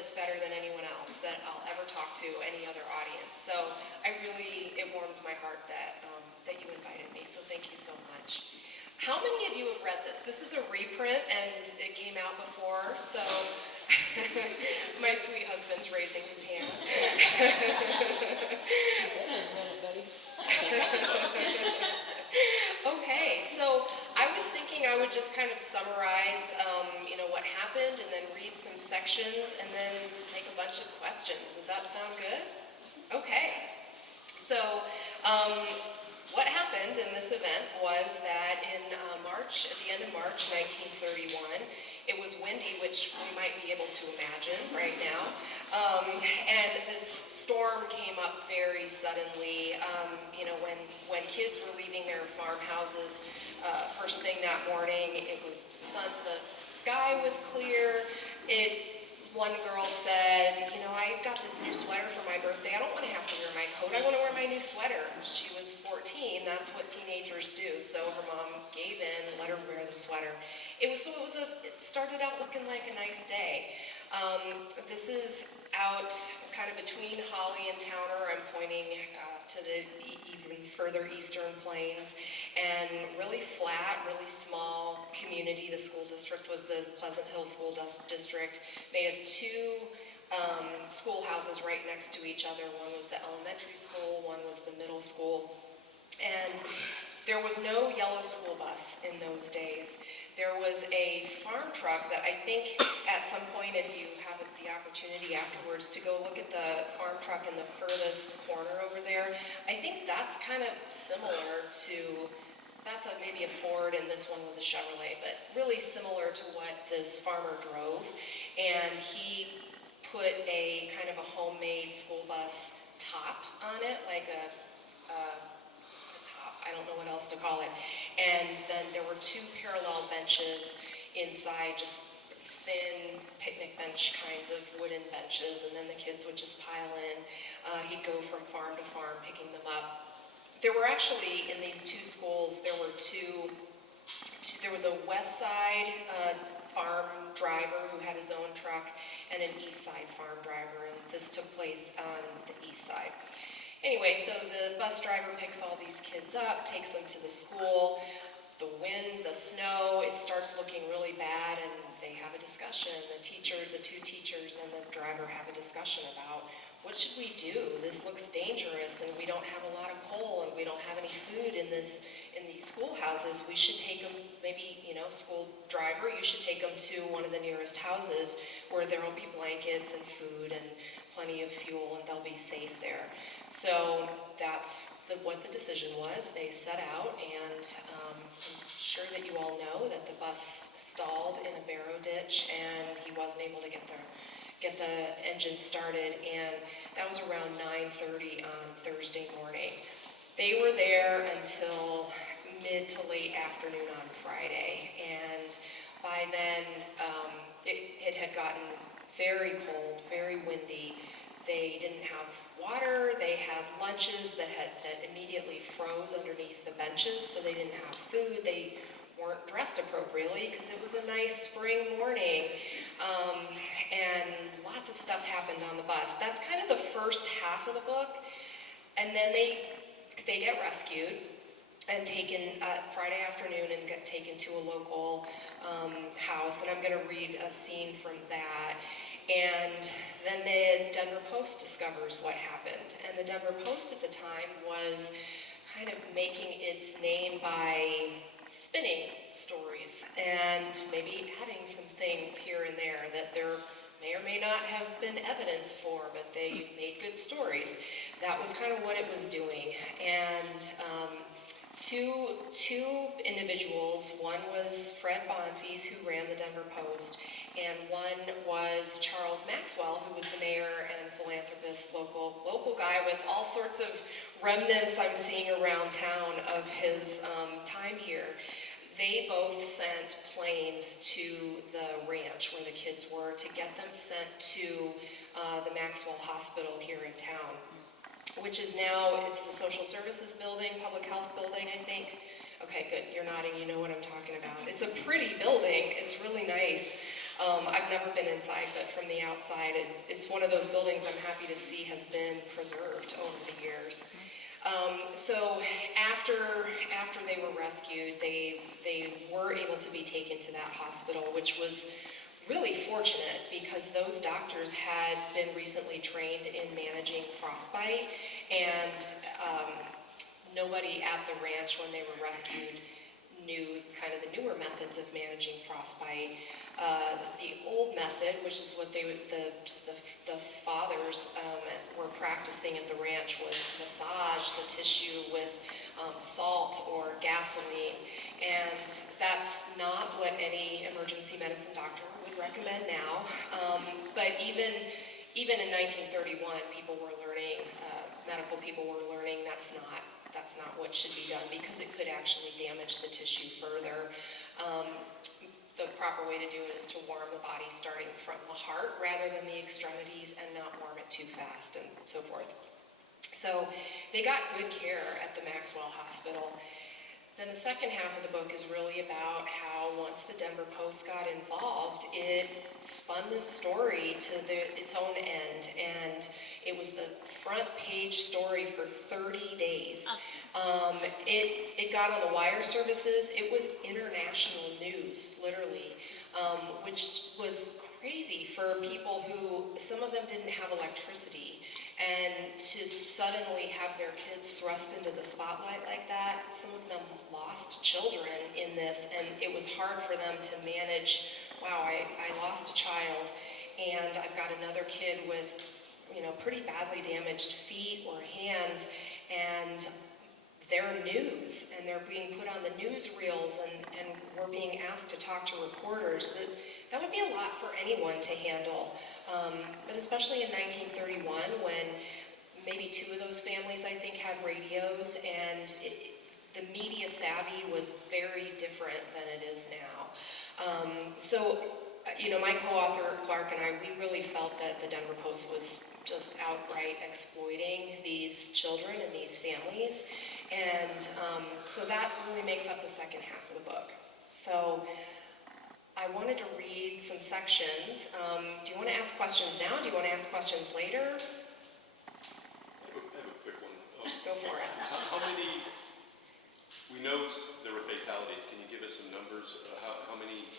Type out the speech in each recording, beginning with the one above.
this better than anyone else that I'll ever talk to any other audience. So it warms my heart that, that you invited me, so thank you so much. How many of you have read this? This is a reprint and it came out before, so my sweet husband's raising his hand. Okay, so I was thinking I would just kind of summarize, what happened, and then read some sections, and then take a bunch of questions. Does that sound good? Okay. So, what happened in this event was that in March, at the end of March 1931, it was windy, which we might be able to imagine right now, and this storm came up very suddenly. When kids were leaving their farmhouses first thing that morning, it was the sky was clear. One girl said, I got this new sweater for my birthday. I don't want to have to wear my coat. I want to wear my new sweater. She was 14. That's what teenagers do. So her mom gave in and let her wear the sweater. It started out looking like a nice day. This is out kind of between Holly and Towner. I'm pointing to the even further eastern plains, and really flat, really small community. The school district was the Pleasant Hill School District, made of two schoolhouses right next to each other. One was the elementary school, one was the middle school, and there was no yellow school bus in those days. There was a farm truck that I think at some point, if you have the opportunity afterwards to go look at the farm truck in the furthest corner over there, I think that's kind of similar to, that's maybe a Ford and this one was a Chevrolet, but really similar to what this farmer drove. And he put a kind of a homemade school bus top on it, like a top, I don't know what else to call it. And then there were two parallel benches inside, just thin picnic bench kinds of wooden benches, and then the kids would just pile in. He'd go from farm to farm picking them up. There were actually, in these two schools, there was a west side farm driver who had his own truck, and an east side farm driver, and this took place on the east side. Anyway, so the bus driver picks all these kids up, takes them to the school. The wind, the snow, it starts looking really bad, and they have a discussion. The two teachers and the driver have a discussion about, what should we do? This looks dangerous, and we don't have a lot of coal, and we don't have any food in these schoolhouses. We should take them, maybe, school driver, you should take them to one of the nearest houses where there will be blankets and food and plenty of fuel, and they'll be safe there. So that's what the decision was. They set out, and I'm sure that you all know that the bus stalled in a barrow ditch, and he wasn't able to get the engine started, and that was around 9:30 on Thursday morning. They were there until mid to late afternoon on Friday, and by then it had gotten very cold, very windy. They didn't have water. They had lunches that immediately froze underneath the benches, so they didn't have food. They weren't dressed appropriately because it was a nice spring morning, and lots of stuff happened on the bus. That's kind of the first half of the book, and then they get rescued and taken Friday afternoon and get taken to a local house, and I'm going to read a scene from that. And then the Denver Post discovers what happened. And the Denver Post at the time was kind of making its name by spinning stories and maybe adding some things here and there that there may or may not have been evidence for, but they made good stories. That was kind of what it was doing. And two individuals, one was Fred Bonfils, who ran the Denver Post, and one was Charles Maxwell, who was the mayor and philanthropist, local guy with all sorts of remnants I'm seeing around town of his time here. They both sent planes to the ranch where the kids were to get them sent to the Maxwell Hospital here in town, which is now, it's the social services building, public health building, I think. Okay, good, you're nodding, you know what I'm talking about. It's a pretty building, it's really nice. I've never been inside, but from the outside, it's one of those buildings I'm happy to see has been preserved over the years. So after they were rescued, they were able to be taken to that hospital, which was really fortunate because those doctors had been recently trained in managing frostbite, and nobody at the ranch when they were rescued knew kind of the newer methods of managing frostbite. The old method, which is what the fathers were practicing at the ranch, was to massage the tissue with salt or gasoline, and that's not what any emergency medicine doctor would recommend now. But even in 1931, people were learning, medical people were learning that's not what should be done because it could actually damage the tissue further. The proper way to do it is to warm the body starting from the heart rather than the extremities and not warm it too fast and so forth. So they got good care at the Maxwell Hospital. Then the second half of the book is really about how once the Denver Post got involved, it spun this story to its own end, and it was the front page story for 30 days. It got on the wire services. It was international news, literally, which was crazy for people who, some of them didn't have electricity, and to suddenly have their kids thrust into the spotlight like that. Some of them lost children in this, and it was hard for them to manage, wow, I lost a child, and I've got another kid with, pretty badly damaged feet or hands, and they're news, and they're being put on the newsreels, and we're being asked to talk to reporters. That would be a lot for anyone to handle, but especially in 1931, when maybe two of those families, I think, had radios, and the media savvy was very different than it is now. So, my co-author, Clark, and I, we really felt that the Denver Post was just outright exploiting these children and these families. And so that really makes up the second half of the book. So I wanted to read some sections. Do you want to ask questions now? Do you want to ask questions later? I have a quick one. Go for it. How many, we know there were fatalities. Can you give us some numbers? How many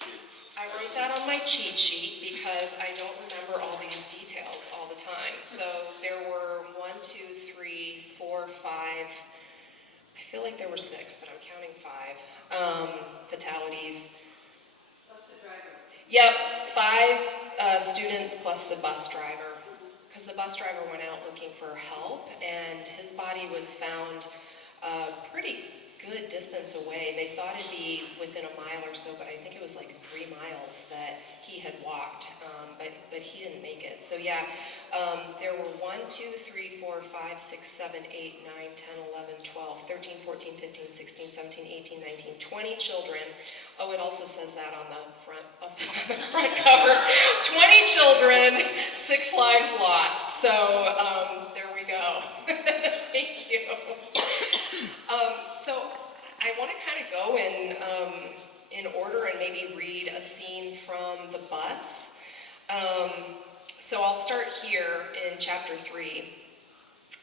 kids? I wrote that on my cheat sheet because I don't remember all these details all the time. So there were 1, 2, 3, 4, 5, I feel like there were 6, but I'm counting 5 fatalities. Plus the driver. Yep, 5 students plus the bus driver, because the bus driver went out looking for help, and his body was found pretty good distance away. They thought it'd be within a mile or so, but I think it was like 3 miles that he had walked, but he didn't make it. So yeah, there were 1, 2, 3, 4, 5, 6, 7, 8, 9, 10, 11, 12, 13, 14, 15, 16, 17, 18, 19, 20 children. Oh, it also says that on the front cover. 20 children, 6 lives lost. So there we go. Thank you. So I want to kind of go in order and maybe read a scene from the bus. So I'll start here in chapter 3.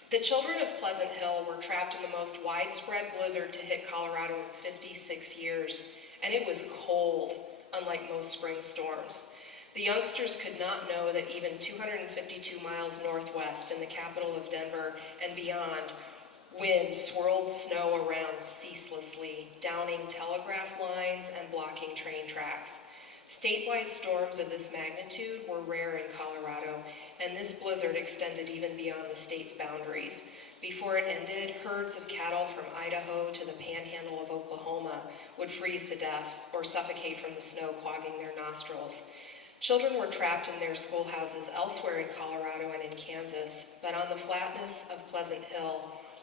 The children of Pleasant Hill were trapped in the most widespread blizzard to hit Colorado in 56 years, and it was cold, unlike most spring storms. The youngsters could not know that even 252 miles northwest in the capital of Denver and beyond, wind swirled snow around ceaselessly, downing telegraph lines and blocking train tracks. Statewide storms of this magnitude were rare in Colorado, and this blizzard extended even beyond the state's boundaries. Before it ended, herds of cattle from Idaho to the panhandle of Oklahoma would freeze to death or suffocate from the snow clogging their nostrils. Children were trapped in their schoolhouses elsewhere in Colorado and in Kansas, but on the flatness of Pleasant Hill,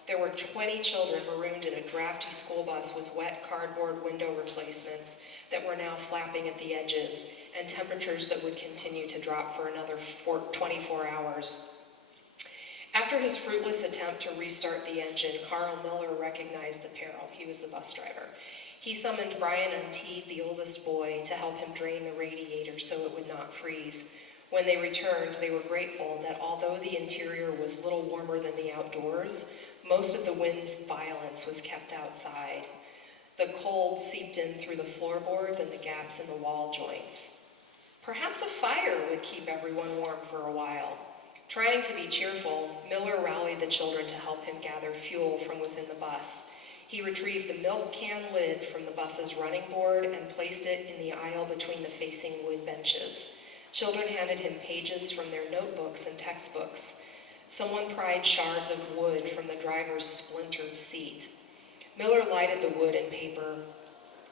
there were 20 children marooned in a drafty school bus with wet cardboard window replacements that were now flapping at the edges, and temperatures that would continue to drop for another 24 hours. After his fruitless attempt to restart the engine, Carl Miller recognized the peril. He was the bus driver. He summoned Brian Unteed, the oldest boy, to help him drain the radiator so it would not freeze. When they returned, they were grateful that although the interior was little warmer than the outdoors, most of the wind's violence was kept outside. The cold seeped in through the floorboards and the gaps in the wall joints. Perhaps a fire would keep everyone warm for a while. Trying to be cheerful, Miller rallied the children to help him gather fuel from within the bus. He retrieved the milk can lid from the bus's running board and placed it in the aisle between the facing wood benches. Children handed him pages from their notebooks and textbooks. Someone pried shards of wood from the driver's splintered seat. Miller lighted the wood and paper,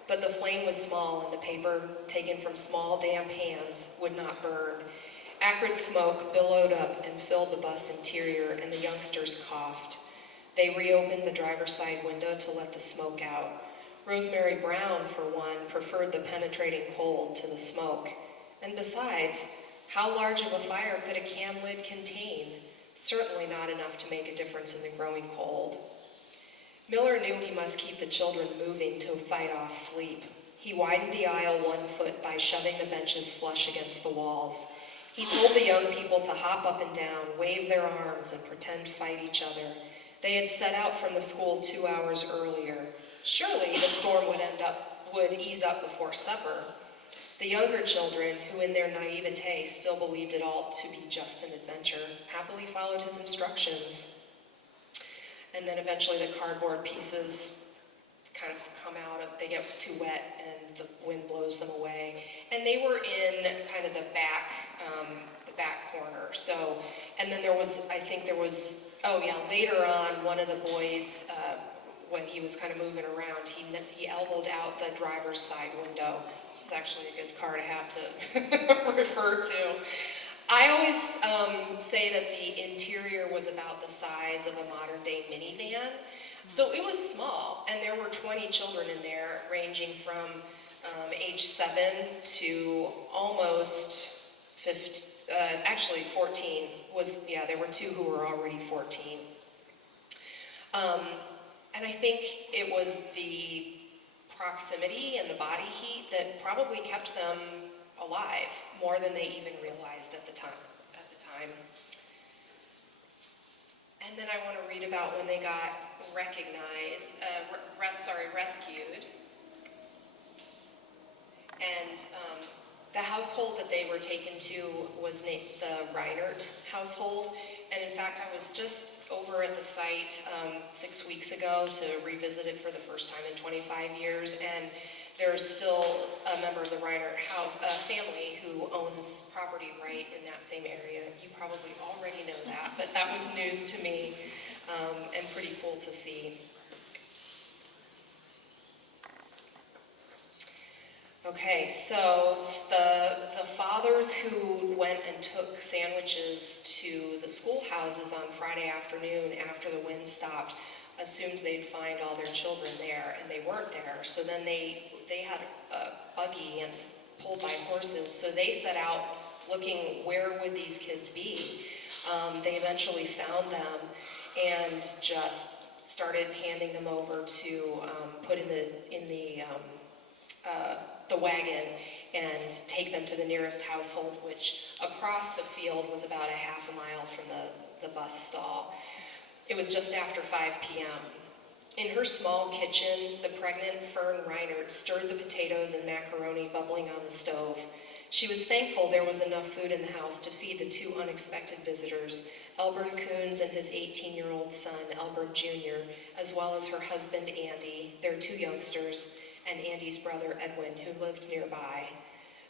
but the flame was small and the paper, taken from small damp hands, would not burn. Acrid smoke billowed up and filled the bus interior, and the youngsters coughed. They reopened the driver's side window to let the smoke out. Rosemary Brown, for one, preferred the penetrating cold to the smoke. And besides, how large of a fire could a can lid contain? Certainly not enough to make a difference in the growing cold. Miller knew he must keep the children moving to fight off sleep. He widened the aisle 1 foot by shoving the benches flush against the walls. He told the young people to hop up and down, wave their arms, and pretend fight each other. They had set out from the school 2 hours earlier. Surely the storm would ease up before supper. The younger children, who in their naivete still believed it all to be just an adventure, happily followed his instructions. And then eventually the cardboard pieces kind of come out, they get too wet and the wind blows them away. And they were in kind of the back corner. So, and then later on, one of the boys, when he was kind of moving around, he elbowed out the driver's side window. This is actually a good car to have to refer to. I always say that the interior was about the size of a modern day minivan. So it was small, and there were 20 children in there, ranging from age 7 to almost 14. There were 2 who were already 14. And I think it was the proximity and the body heat that probably kept them alive more than they even realized at the time. And then I want to read about when they got rescued. And the household that they were taken to was named the Wright household. And in fact, I was just over at the site 6 weeks ago to revisit it for the first time in 25 years. And there's still a member of the Wright family who owns property right in that same area. You probably already know that, but that was news to me and pretty cool to see. Okay, so the fathers who went and took sandwiches to the schoolhouses on Friday afternoon after the wind stopped assumed they'd find all their children there, and they weren't there. So then they had a buggy and pulled by horses, so they set out looking where would these kids be. They eventually found them and just started handing them over to put in the wagon and take them to the nearest household, which across the field was about a half a mile from the bus stall. It was just after 5 p.m. In her small kitchen, the pregnant Fern Reinert stirred the potatoes and macaroni bubbling on the stove. She was thankful there was enough food in the house to feed the 2 unexpected visitors, Elbert Coons and his 18-year-old son, Elbert Jr., as well as her husband, Andy, their 2 youngsters, and Andy's brother, Edwin, who lived nearby.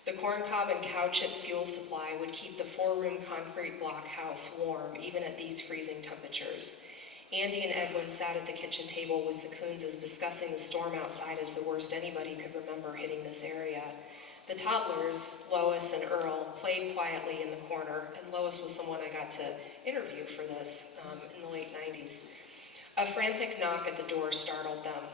The corncob and cow chip fuel supply would keep the 4-room concrete block house warm, even at these freezing temperatures. Andy and Edwin sat at the kitchen table with the Coonses, discussing the storm outside as the worst anybody could remember hitting this area. The toddlers, Lois and Earl, played quietly in the corner, and Lois was someone I got to interview for this in the late 90s. A frantic knock at the door startled them.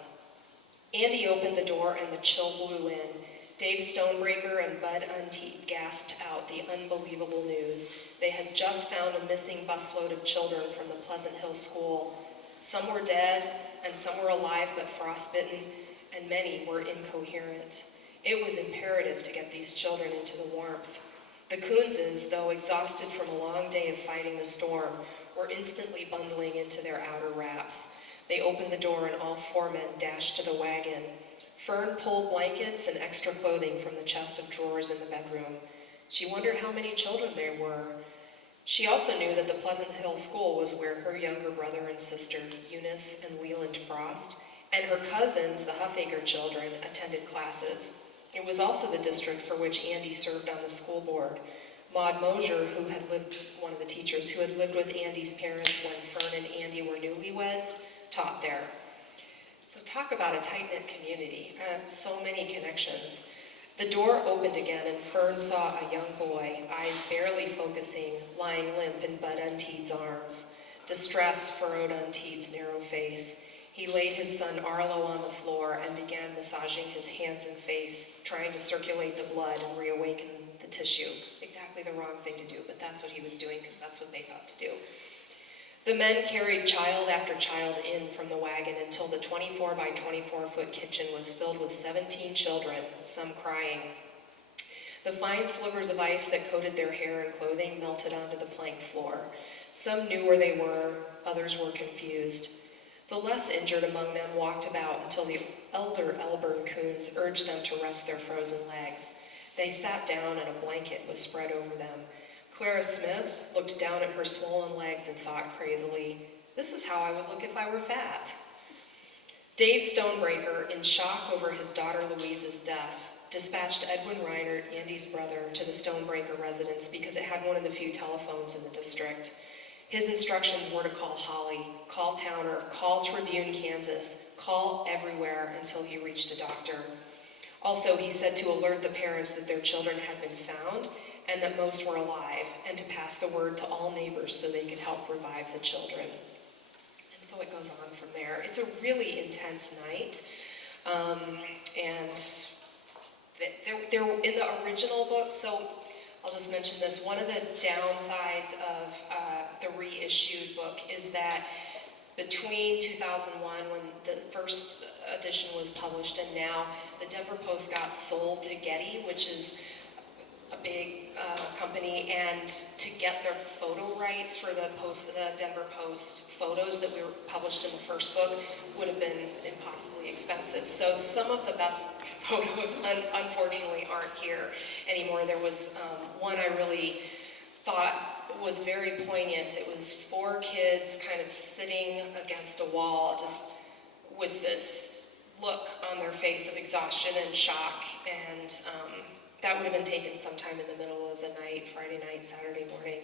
Andy opened the door and the chill blew in. Dave Stonebreaker and Bud Unteed gasped out the unbelievable news. They had just found a missing busload of children from the Pleasant Hill School. Some were dead, and some were alive but frostbitten, and many were incoherent. It was imperative to get these children into the warmth. The Coonses, though exhausted from a long day of fighting the storm, were instantly bundling into their outer wraps. They opened the door and all four men dashed to the wagon. Fern pulled blankets and extra clothing from the chest of drawers in the bedroom. She wondered how many children there were. She also knew that the Pleasant Hill School was where her younger brother and sister, Eunice and Leland Frost, and her cousins, the Huffaker children, attended classes. It was also the district for which Andy served on the school board. Maud Mosier, one of the teachers who had lived with Andy's parents when Fern and Andy were newlyweds, taught there. So talk about a tight-knit community, so many connections. The door opened again and Fern saw a young boy, eyes barely focusing, lying limp in Bud Unteed's arms. Distress furrowed Unteed's narrow face. He laid his son Arlo on the floor and began massaging his hands and face, trying to circulate the blood and reawaken the tissue. Exactly the wrong thing to do, but that's what he was doing because that's what they thought to do. The men carried child after child in from the wagon until the 24 by 24 foot kitchen was filled with 17 children, some crying. The fine slivers of ice that coated their hair and clothing melted onto the plank floor. Some knew where they were, others were confused. The less injured among them walked about until the elder Elburn Coons urged them to rest their frozen legs. They sat down and a blanket was spread over them. Clara Smith looked down at her swollen legs and thought crazily, "This is how I would look if I were fat." Dave Stonebreaker, in shock over his daughter Louise's death, dispatched Edwin Reinert, Andy's brother, to the Stonebreaker residence because it had one of the few telephones in the district. His instructions were to call Holly, call Towner, call Tribune, Kansas, call everywhere until he reached a doctor. Also, he said to alert the parents that their children had been found and that most were alive, and to pass the word to all neighbors so they could help revive the children. And so it goes on from there. It's a really intense night, and there in the original book, so I'll just mention this, one of the downsides of the reissued book is that between 2001, when the first edition was published, and now, the Denver Post got sold to Getty, which is a big company, and to get their photo rights for the Denver Post photos that were published in the first book would have been impossibly expensive. So some of the best photos, unfortunately, aren't here anymore. There was one I really thought was very poignant. It was 4 kids kind of sitting against a wall, just with this look on their face of exhaustion and shock, and that would have been taken sometime in the middle of the night, Friday night, Saturday morning.